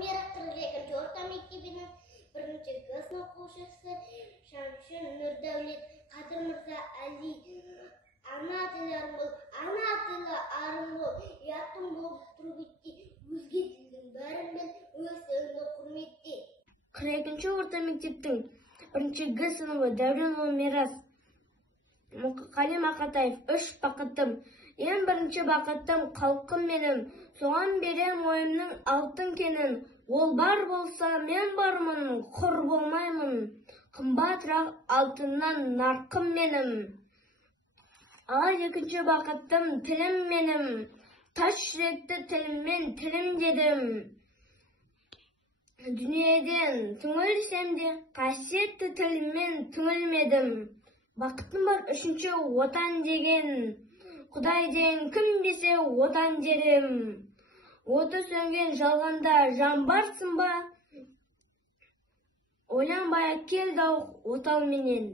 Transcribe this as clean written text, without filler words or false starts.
Гүлмира 42-ші орта мектебінің 1-ші Г сынып оқушысы, Шамшин Нұрдәулет, Қадыр Мырза Әли. Ана тілі арың бол, ұятың болып тұру бетте, өзге тілдің бәрін біл, өз тіліңді құрметте. 42-ші орта мектептің 1-ші Г сыныбы Дәуренұлы Мирас. Мұқағали Мақатаев. 3 бақытым. Ең бірінші бақытым халқым менің, соған берем ойымның алтын кенін. Ол бар болса, мен бармын, құр болмаймын. Қымбатырақ алтыннан нарқым менің. Ал екінші бақытым тілім менің. Таш жүректі тіліммен тілім дедім. Дүниеден түңілсем де, қасиетті тіліммен түңілмедім. Бақытым бар үшінші отан деген. Құдай деген кім десе отан дерім. Оты сөнген жалғанда жан барсың ба? Ойланбай кел дауық отал менен.